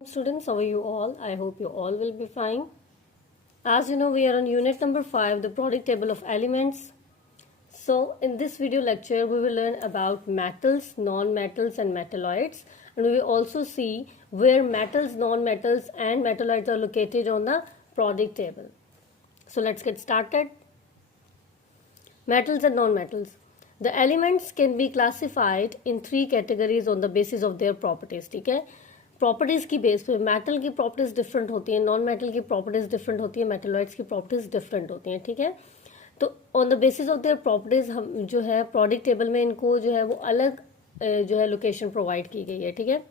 Students, how are you all? I hope you all will be fine. As you know, we are on unit number 5, the periodic table of elements. So in this video lecture, we will learn about metals, non-metals and metalloids, and we will also see where metals, non-metals and metalloids are located on the periodic table. So let's get started. Metals and non-metals. The elements can be classified in 3 categories on the basis of their properties. ठीक है, properties की base पे metal की properties different होती हैं, non metal की properties different होती है, मेटलॉइड्स की प्रॉपर्टीज डिफरेंट होती हैं. ठीक है, तो on the basis of their properties हम जो है प्रोडक्ट टेबल में इनको जो है वो अलग जो है लोकेशन प्रोवाइड की गई है. ठीक है,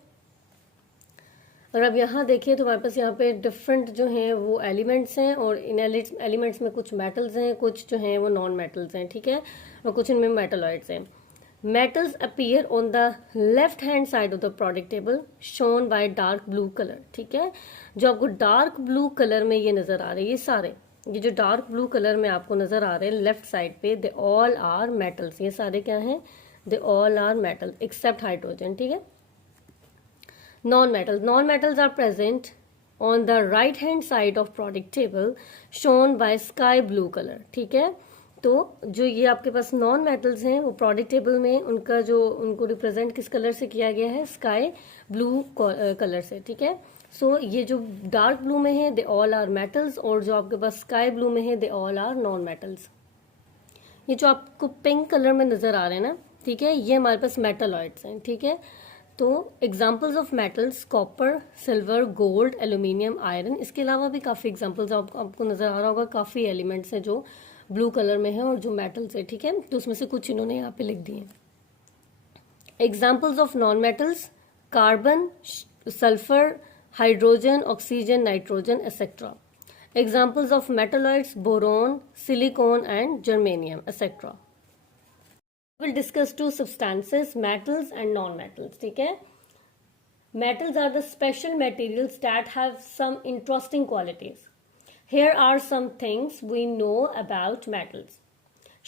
और अब यहाँ देखिए तो हमारे पास यहाँ पे डिफरेंट जो हैं वो एलिमेंट्स हैं, और इन एलिमेंट्स में कुछ मेटल्स हैं, कुछ जो हैं वो नॉन मेटल्स हैं. ठीक है, और कुछ इनमें मेटलॉइड्स हैं. Metals appear on the left hand side of the periodic table shown by dark blue color. ठीक है, जो आपको डार्क ब्लू कलर में ये नजर आ रहे हैं, ये सारे ये जो डार्क ब्लू कलर में आपको नजर आ रहे हैं लेफ्ट साइड पे, दे ऑल आर मेटल्स. ये सारे क्या हैं? They all are metal except hydrogen. ठीक है, non metals are present on the right hand side of periodic table shown by sky blue color. ठीक है, तो जो ये आपके पास नॉन मेटल्स हैं वो प्रोडक्ट टेबल में उनका जो उनको रिप्रेजेंट किस कलर से किया गया है? स्काई ब्लू कलर से. ठीक है, सो ये जो डार्क ब्लू में है दे ऑल आर मेटल्स, और जो आपके पास स्काई ब्लू में है they all are non metals. ये जो आपको पिंक कलर में नजर आ रहे हैं ना, ठीक है, ये हमारे पास मेटलॉइड्स हैं. ठीक है, तो examples of metals copper, silver, gold, aluminium, iron. इसके अलावा भी काफी एग्जाम्पल्स आपको नजर आ रहा होगा, काफी एलिमेंट्स हैं जो ब्लू कलर में है और जो मेटल्स है. ठीक है, तो उसमें से कुछ इन्होंने यहाँ पे लिख दिए. Examples of non metals carbon, sulphur, hydrogen, oxygen, nitrogen etcetera. Examples of metalloids boron, silicon and germanium etcetera. Will discuss 2 substances, metals and non metals. ठीक है, metals are the special materials that have some interesting qualities. Here are some things we know about metals.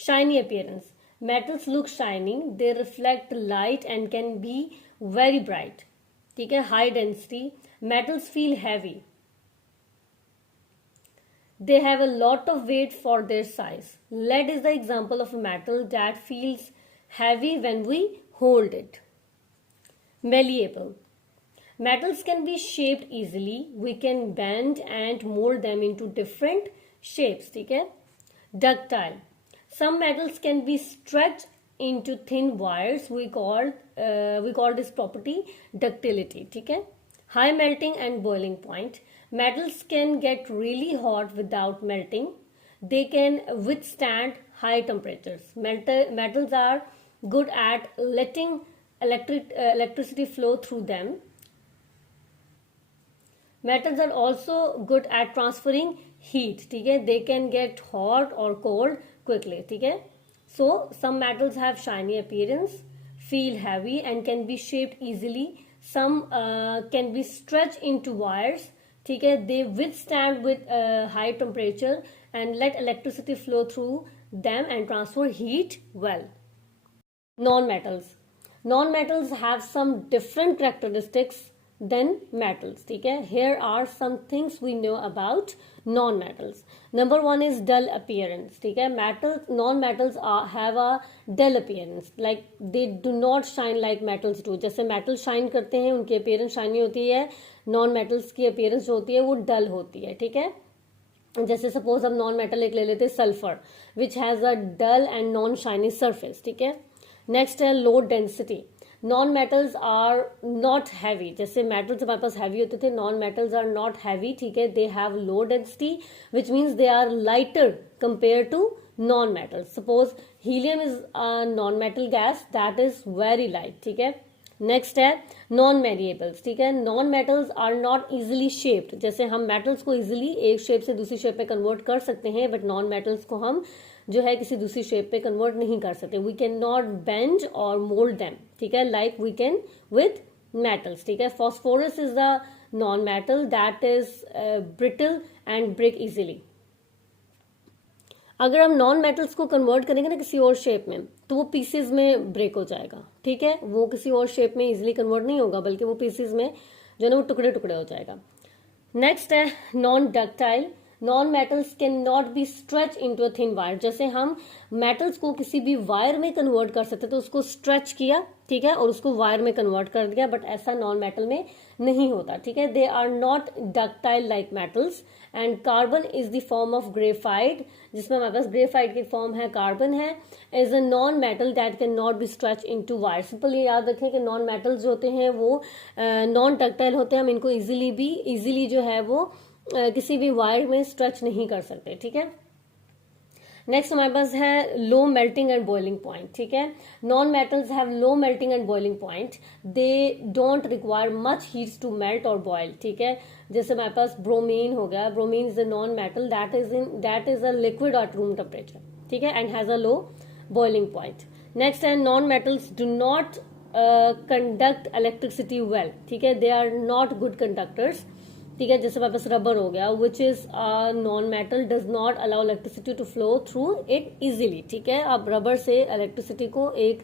Shiny appearance. Metals look shiny. They reflect light and can be very bright. ठीक है, high density. Metals feel heavy. They have a lot of weight for their size. Lead is the example of a metal that feels heavy when we hold it. Malleable. Metals can be shaped easily. We can bend and mold them into different shapes. ठीक है, ductile. Some metals can be stretched into thin wires. We call this property ductility. ठीक है, high melting and boiling point. Metals can get really hot without melting. They can withstand high temperatures. Metals are good at letting electricity flow through them. Metals are also good at transferring heat. ठीक है, they can get hot or cold quickly. ठीक है, so some metals have shiny appearance, feel heavy and can be shaped easily. Some can be stretched into wires. ठीक है, they withstand with high temperature and let electricity flow through them and transfer heat well. Non-metals have some different characteristics than metals. ठीक है, here are some things we know about non-metals. Number 1 is dull appearance. ठीक है, non-metals have a dull appearance, like they do not shine like metals do. जैसे metals shine करते हैं, उनकी appearance shiny होती है, non-metals की appearance जो होती है वो dull होती है. ठीक है, जैसे सपोज हम नॉन मेटल एक ले लेते हैं sulphur, which has a dull and non shiny surface. ठीक है, नेक्स्ट है low density. Non metals are not heavy. जैसे मेटल्स हमारे पास हैवी होते थे, non metals are not heavy. ठीक है, they have low density which means they are lighter compare to non metals. Suppose helium is a non metal gas that is very light. ठीक है, next है non malleables. ठीक है, non metals are not easily shaped. जैसे हम metals को easily एक shape से दूसरी शेप में कन्वर्ट कर सकते हैं, बट नॉन मेटल्स को हम जो है किसी दूसरी शेप पे कन्वर्ट नहीं कर सकते. वी कैन नॉट बेंड और मोल्ड देम. ठीक है, like we can with metals. ठीक है, phosphorus is the non metal that is brittle and break easily. अगर हम नॉन मेटल्स को कन्वर्ट करेंगे ना किसी और शेप में, तो वो पीसेस में ब्रेक हो जाएगा. ठीक है, वो किसी और शेप में इजिली कन्वर्ट नहीं होगा, बल्कि वो पीसेस में जो है ना वो टुकड़े टुकड़े हो जाएगा। नेक्स्ट है non ductile. Non metals can not be stretch into a thin wire. जैसे हम मेटल्स को किसी भी वायर में कन्वर्ट कर सकते तो उसको स्ट्रेच किया, ठीक है, और उसको वायर में कन्वर्ट कर दिया, बट ऐसा नॉन मेटल में नहीं होता, ठीक है। They are not ductile like metals. And carbon is the form of graphite, जिसमें हमारे पास ग्रेफाइट की फॉर्म है कार्बन है, is a non metal that can not be stretch into wire. Simple ये याद रखें कि नॉन मेटल्स जो होते हैं वो नॉन डक्टाइल होते हैं, हम इनको इजीली जो है वो किसी भी वायर में स्ट्रेच नहीं कर सकते, ठीक है। नेक्स्ट हमारे पास है low melting and boiling point, ठीक है। Non metals have low melting and boiling point, they don't require much heats to melt और बॉयल, ठीक है। जैसे हमारे पास ब्रोमीन हो गया, bromine is a non metal that is a liquid at room temperature, ठीक है, and has a low boiling point. Next है non metals do not conduct electricity well, ठीक है, they are not good conductors, ठीक है। जैसे हमारे पास रबर हो गया, which is non metal, does not allow electricity to flow through it easily, ठीक है। अब रबर से इलेक्ट्रिसिटी को एक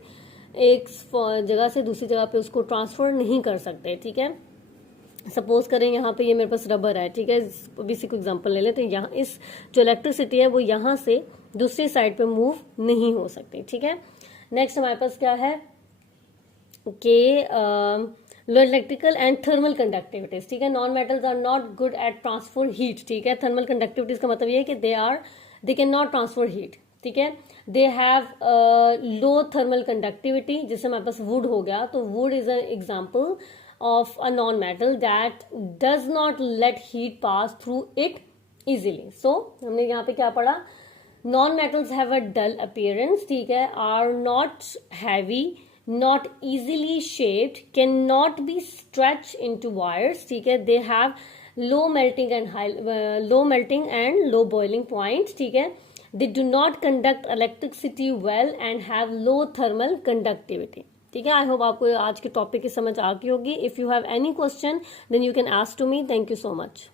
जगह से दूसरी जगह पे उसको ट्रांसफर नहीं कर सकते, ठीक है। सपोज करें यहाँ पे ये मेरे पास रबर है, ठीक है, अभी इसी को एग्जांपल ले लें, तो यहाँ इस जो इलेक्ट्रिसिटी है वो यहाँ से दूसरी साइड पे मूव नहीं हो सकती, ठीक है। नेक्स्ट हमारे पास क्या है कि low electrical and thermal conductivities, ठीक है। Non metals are not good at transfer heat, ठीक है। थर्मल कंडक्टिविटीज का मतलब ये है कि they can not transfer heat, ठीक है। They have low thermal conductivity, जिससे हमारे पास वुड हो गया, तो wood is an example of a non metal that does not let heat pass through it easily. So हमने यहाँ पे क्या पढ़ा, non metals have a dull appearance, ठीक है, are not heavy, not easily shaped, cannot be stretched into wires, ठीक है। they have low melting and low boiling point, ठीक है। they do not conduct electricity well and have low thermal conductivity, ठीक है। I hope आपको आज के topic की समझ आ गई होगी। If you have any question then you can ask to me. Thank you so much.